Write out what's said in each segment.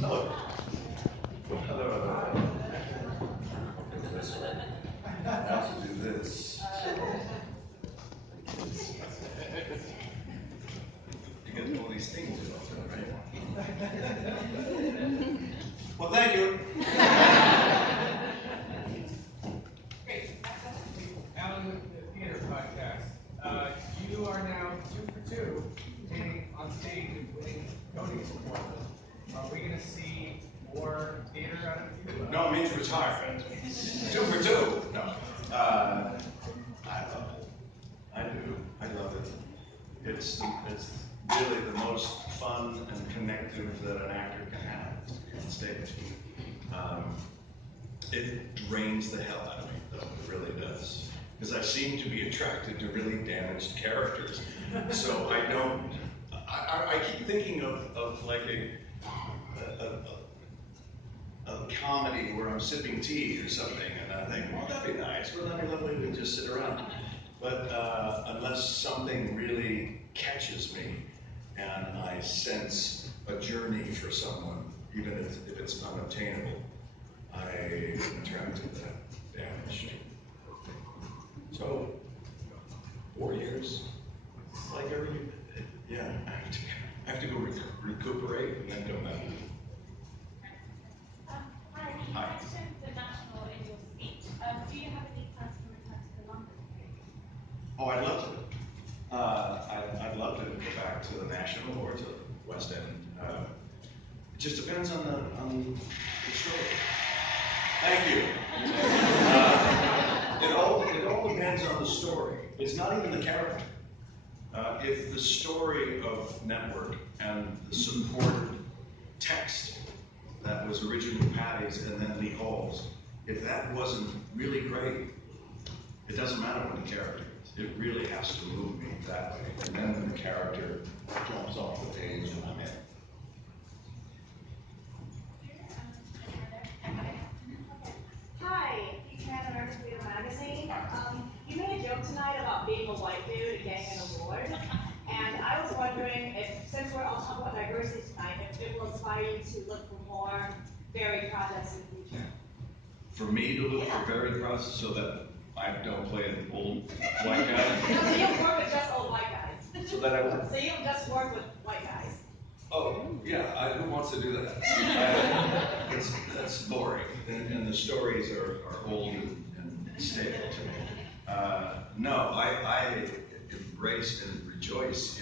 Hello. Hello. This way. I also do this. You get all these things also, right? Well, thank you. Alan with the theater podcast. You are now 2 for 2, being on stage and winning Tony's Award. Are we going to see more theater out of you? No, it means retirement. 2 for 2. No. I love it. I do. I love it. It's really the most fun and connective that an actor can have on stage. It drains the hell out of me, though. It really does. Because I seem to be attracted to really damaged characters. So I don't. I keep thinking of like a comedy where I'm sipping tea or something, and I think, well, that'd be nice. Wouldn't that be lovely to just sit around? But unless something really catches me and I sense a journey for someone, even if it's unobtainable, I am attracted to that damage. So, 4 years, like yeah, I have to go recuperate and then come back. Hi, you mentioned the National in your speech. Do you have any plans to return to the London? Oh, I'd love to. I'd love to go back to the National or to West End. It just depends on the show. Thank you. It all depends on the story. It's not even the character. If the story of Network and the support text that was originally Patty's and then Lee Hall's, if that wasn't really great, it doesn't matter what the character is. It really has to move me that way. And then when the character jumps off the page and I'm in. Hi, Pete Manor, Freedom Magazine. You made a joke tonight about being a white dude and getting an award. And I was wondering if, since we're all talking about diversity tonight, if it will inspire you to look for more varied projects in the future. For me to look for varied process so that I don't play an old white guy. No, so you don't work with just old white guys. So that I work. So you don't just work with white guys. Oh, yeah, who wants to do that? That's boring, and the stories are old and stale to me. No, I embrace and rejoice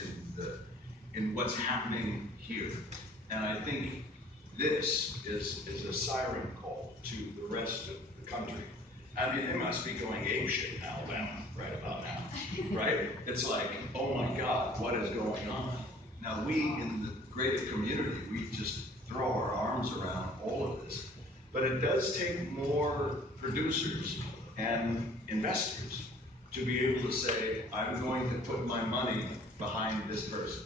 in what's happening here. And I think this is a siren call to the rest of the country. I mean, they must be going apeshit in Alabama right about now, right? It's like, oh my God, what is going on? Now we in the creative community, we just throw our arms around all of this. But it does take more producers and investors to be able to say, I'm going to put my money behind this person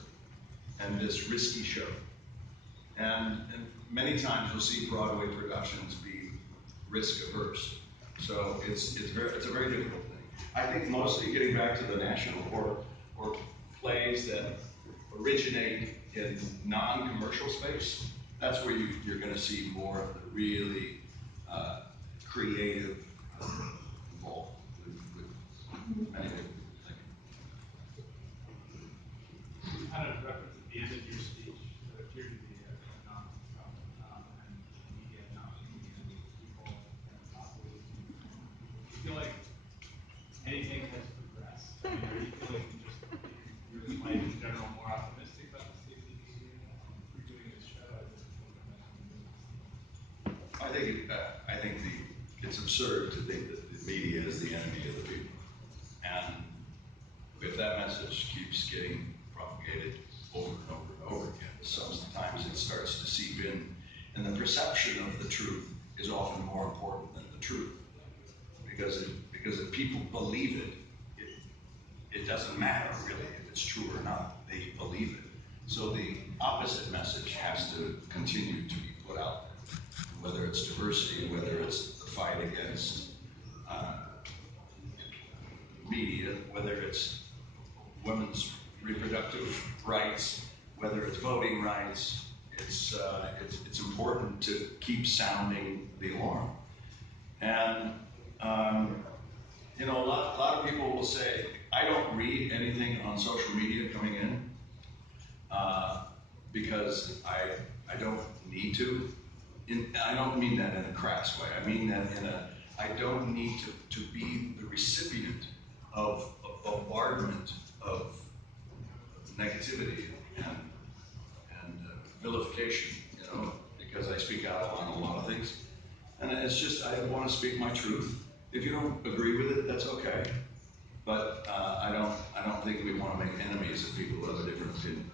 and this risky show. And many times you'll see Broadway productions be risk averse. So it's a very difficult thing. I think mostly getting back to the National or plays that originate in non-commercial space, that's where you're going to see more of the really creative involved with many different things. Kind of reference at the end of your speech that appeared to be economic stuff and media not being people and monopolies. Do you feel like anything has progressed? I mean, are you feeling just your life in general more optimistic about the state of the media for doing this show? I think it's absurd to think that the media is the enemy of the people. And if that message keeps getting propagated over and over and over again, sometimes it starts to seep in. And the perception of the truth is often more important than the truth. Because if people believe it doesn't matter really if it's true or not. They believe it. So the opposite message has to continue to be put out there. Whether it's diversity, whether it's the fight against media, whether it's women's reproductive rights, whether it's voting rights, it's important to keep sounding the alarm. And you know, a lot of people will say, I don't read anything on social media coming in because I don't need to. I don't mean that in a crass way. I mean that in a, I don't need to be the recipient of a bombardment of negativity and vilification, you know, because I speak out on a lot of things. And it's just, I want to speak my truth. If you don't agree with it, that's okay. But I don't think we want to make enemies of people who have a different opinion.